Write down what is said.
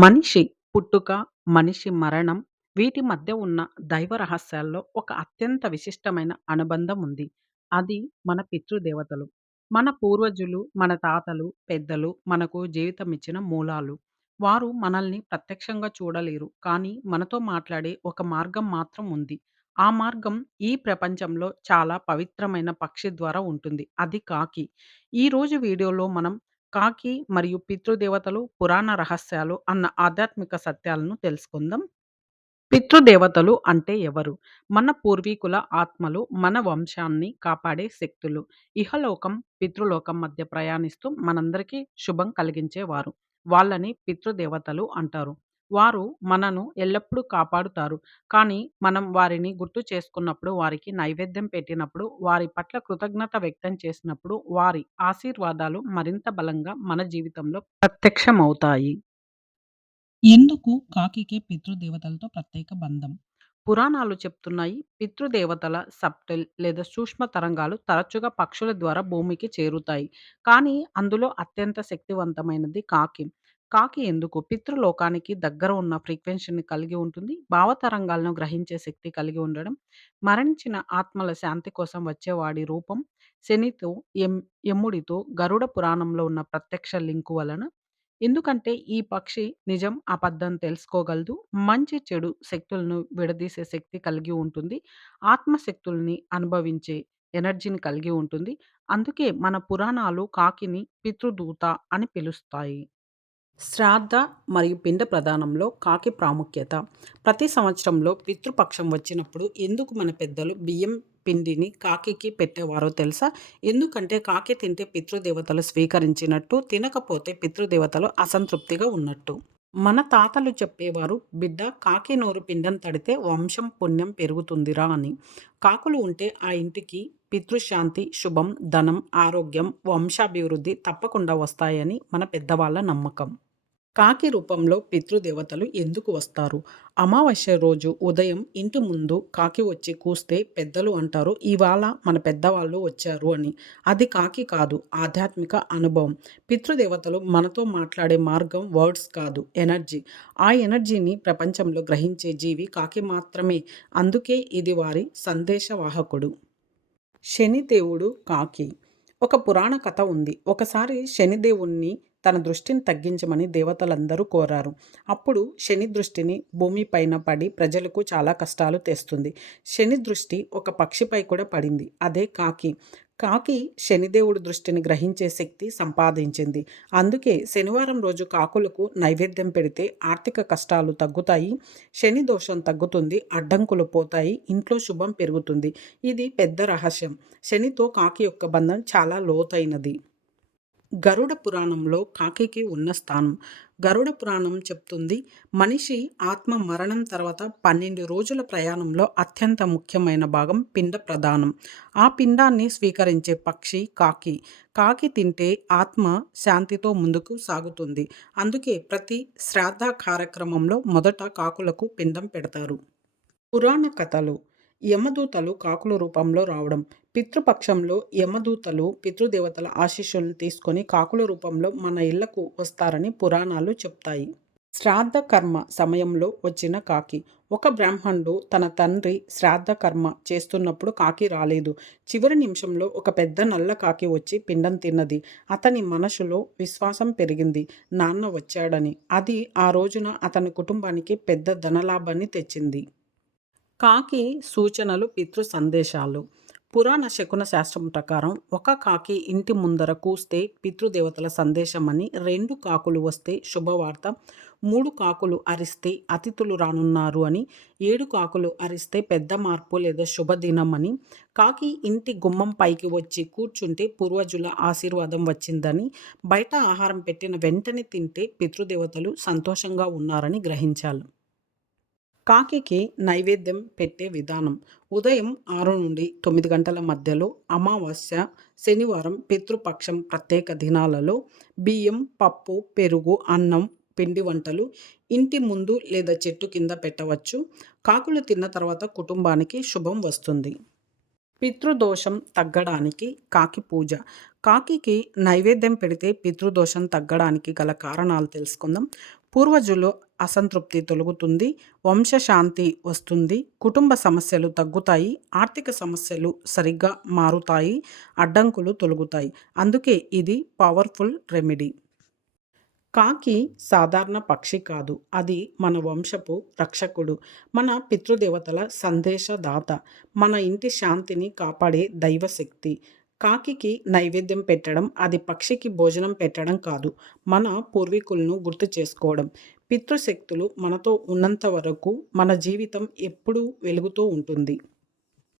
మనిషి పుట్టుక, మనిషి మరణం వీటి మధ్య ఉన్న దైవ రహస్యాల్లో ఒక అత్యంత విశిష్టమైన అనుబంధం ఉంది. అది మన పితృదేవతలు. మన పూర్వజులు, మన తాతలు, పెద్దలు మనకు జీవితమిచ్చిన మూలాలు. వారు మనల్ని ప్రత్యక్షంగా చూడలేరు. కానీ మనతో మాట్లాడే ఒక మార్గం మాత్రం ఉంది. ఆ మార్గం ఈ ప్రపంచంలో చాలా పవిత్రమైన పక్షి ద్వారా ఉంటుంది. అది కాకి. ఈరోజు వీడియోలో మనం కాకి మరియు పితృదేవతలు, పురాణ రహస్యాలు అన్న ఆధ్యాత్మిక సత్యాలను తెలుసుకుందాం. పితృదేవతలు అంటే ఎవరు? మన పూర్వీకుల ఆత్మలు, మన వంశాన్ని కాపాడే శక్తులు. ఇహలోకం, పితృలోకం మధ్య ప్రయాణిస్తూ మనందరికీ శుభం కలిగించేవారు. వాళ్ళని పితృదేవతలు అంటారు. వారు మనను ఎల్లప్పుడూ కాపాడుతారు. కానీ మనం వారిని గుర్తు చేసుకున్నప్పుడు, వారికి నైవేద్యం పెట్టినప్పుడు, వారి పట్ల కృతజ్ఞత వ్యక్తం చేసినప్పుడు వారి ఆశీర్వాదాలు మరింత బలంగా మన జీవితంలో ప్రత్యక్షమవుతాయి. ఎందుకు కాకికే పితృదేవతలతో ప్రత్యేక బంధం? పురాణాలు చెప్తున్నాయి పితృదేవతల సబ్టిల్ లేదా సూక్ష్మ తరంగాలు తరచుగా పక్షుల ద్వారా భూమికి చేరుతాయి. కానీ అందులో అత్యంత శక్తివంతమైనది కాకి. కాకి ఎందుకు? పితృలోకానికి దగ్గర ఉన్న ఫ్రీక్వెన్సీని కలిగి ఉంటుంది. భావతరంగాలను గ్రహించే శక్తి కలిగి ఉండడం. మరణించిన ఆత్మల శాంతి కోసం వచ్చేవాడి రూపం. శనితో, ఎం యముడితో గరుడ పురాణంలో ఉన్న ప్రత్యక్ష లింకు వలన. ఎందుకంటే ఈ పక్షి నిజం, అబద్ధం తెలుసుకోగలదు. మంచి, చెడు శక్తులను విడదీసే శక్తి కలిగి ఉంటుంది. ఆత్మశక్తుల్ని అనుభవించే ఎనర్జీని కలిగి ఉంటుంది. అందుకే మన పురాణాలు కాకిని పితృదూత అని పిలుస్తాయి. శ్రాద్ధ మరియు పిండ ప్రదానంలో కాకి ప్రాముఖ్యత. ప్రతి సంవత్సరంలో పితృపక్షం వచ్చినప్పుడు ఎందుకు మన పెద్దలు బియ్యం పిండిని కాకికి పెట్టేవారో తెలుసా? ఎందుకంటే కాకి తింటే పితృదేవతలు స్వీకరించినట్టు, తినకపోతే పితృదేవతలు అసంతృప్తిగా ఉన్నట్టు. మన తాతలు చెప్పేవారు బిడ్డ కాకి నోరు పిండం తడితే వంశం పుణ్యం పెరుగుతుందిరా అని. కాకులు ఉంటే ఆ ఇంటికి పితృశాంతి, శుభం, ధనం, ఆరోగ్యం, వంశాభివృద్ధి తప్పకుండా వస్తాయని మన పెద్దవాళ్ళ నమ్మకం. కాకి రూపంలో పితృదేవతలు ఎందుకు వస్తారు? అమావాస్య రోజు ఉదయం ఇంటి ముందు కాకి వచ్చి కూస్తే పెద్దలు అంటారు ఇవాళ మన పెద్దవాళ్ళు వచ్చారు అని. అది కాకి కాదు ఆధ్యాత్మిక అనుభవం. పితృదేవతలు మనతో మాట్లాడే మార్గం వర్డ్స్ కాదు ఎనర్జీ. ఆ ఎనర్జీని ప్రపంచంలో గ్రహించే జీవి కాకి మాత్రమే. అందుకే ఇది వారి సందేశవాహకుడు. శనిదేవుడు కాకి. ఒక పురాణ కథ ఉంది. ఒకసారి శనిదేవుణ్ణి తన దృష్టిని తగ్గించమని దేవతలందరూ కోరారు. అప్పుడు శని దృష్టిని భూమిపైన పడి ప్రజలకు చాలా కష్టాలు తెస్తుంది. శని దృష్టి ఒక పక్షిపై కూడా పడింది. అదే కాకి. కాకి శనిదేవుడి దృష్టిని గ్రహించే శక్తి సంపాదించింది. అందుకే శనివారం రోజు కాకులకు నైవేద్యం పెడితే ఆర్థిక కష్టాలు తగ్గుతాయి. శని దోషం తగ్గుతుంది. అడ్డంకులు పోతాయి. ఇంట్లో శుభం పెరుగుతుంది. ఇది పెద్ద రహస్యం. శనితో కాకి యొక్క బంధం చాలా లోతైనది. గరుడ పురాణంలో కాకికి ఉన్న స్థానం. గరుడ పురాణం చెప్తుంది మనిషి ఆత్మ మరణం తర్వాత పన్నెండు రోజుల ప్రయాణంలో అత్యంత ముఖ్యమైన భాగం పిండ ప్రదానం. ఆ పిండాన్ని స్వీకరించే పక్షి కాకి. కాకి తింటే ఆత్మ శాంతితో ముందుకు సాగుతుంది. అందుకే ప్రతి శ్రాద్ధ కార్యక్రమంలో మొదట కాకులకు పిండం పెడతారు. పురాణ కథలు యమదూతలు కాకుల రూపంలో రావడం. పితృపక్షంలో యమదూతలు పితృదేవతల ఆశీస్సులను తీసుకొని కాకుల రూపంలో మన ఇళ్ళకు వస్తారని పురాణాలు చెప్తాయి. శ్రాద్ధ కర్మ సమయంలో వచ్చిన కాకి. ఒక బ్రాహ్మణుడు తన తండ్రి శ్రాద్ధ కర్మ చేస్తున్నప్పుడు కాకి రాలేదు. చివరి నిమిషంలో ఒక పెద్ద నల్ల కాకి వచ్చి పిండం తిన్నది. అతని మనసులో విశ్వాసం పెరిగింది. నాన్న వచ్చాడని. అది ఆ రోజున అతని కుటుంబానికి పెద్ద ధనలాభాన్ని తెచ్చింది. కాకి సూచనలు పితృ సందేశాలు. పురాణ శకున శాస్త్రం ప్రకారం ఒక కాకి ఇంటి ముందర కూస్తే పితృదేవతల సందేశమని, రెండు కాకులు వస్తే శుభవార్త, మూడు కాకులు అరిస్తే అతిథులు రానున్నారు అని, ఏడు కాకులు అరిస్తే పెద్ద మార్పు లేదా శుభదినం అని, కాకి ఇంటి గుమ్మం పైకి వచ్చి కూర్చుంటే పూర్వజుల ఆశీర్వాదం వచ్చిందని, బయట ఆహారం పెట్టిన వెంటనే తింటే పితృదేవతలు సంతోషంగా ఉన్నారని గ్రహించాలి. కాకికి నైవేద్యం పెట్టే విధానం. ఉదయం ఆరు నుండి తొమ్మిది గంటల మధ్యలో అమావాస్య, శనివారం, పితృపక్షం ప్రత్యేక దినాలలో బియ్యం, పప్పు, పెరుగు, అన్నం, పిండి వంటలు ఇంటి ముందు లేదా చెట్టు కింద పెట్టవచ్చు. కాకులు తిన్న తర్వాత కుటుంబానికి శుభం వస్తుంది. పితృదోషం తగ్గడానికి కాకి పూజ. కాకికి నైవేద్యం పెడితే పితృదోషం తగ్గడానికి గల కారణాలు తెలుసుకుందాం. పూర్వజులు అసంతృప్తి తొలగుతుంది వంశశాంతి వస్తుంది కుటుంబ సమస్యలు తగ్గుతాయి ఆర్థిక సమస్యలు సరిగ్గా మారుతాయి అడ్డంకులు తొలగుతాయి. అందుకే ఇది పవర్ఫుల్ రెమెడీ కాకి సాధారణ పక్షి కాదు. అది మన వంశపు రక్షకుడు మన పితృదేవతల సందేశదాత మన ఇంటి శాంతిని కాపాడే దైవశక్తి. కాకికి నైవేద్యం పెట్టడం అది పక్షికి భోజనం పెట్టడం కాదు. మన పూర్వీకులను గుర్తు చేసుకోవడం. పితృశక్తులు మనతో ఉన్నంత వరకు మన జీవితం ఎప్పుడూ వెలుగుతూ ఉంటుంది.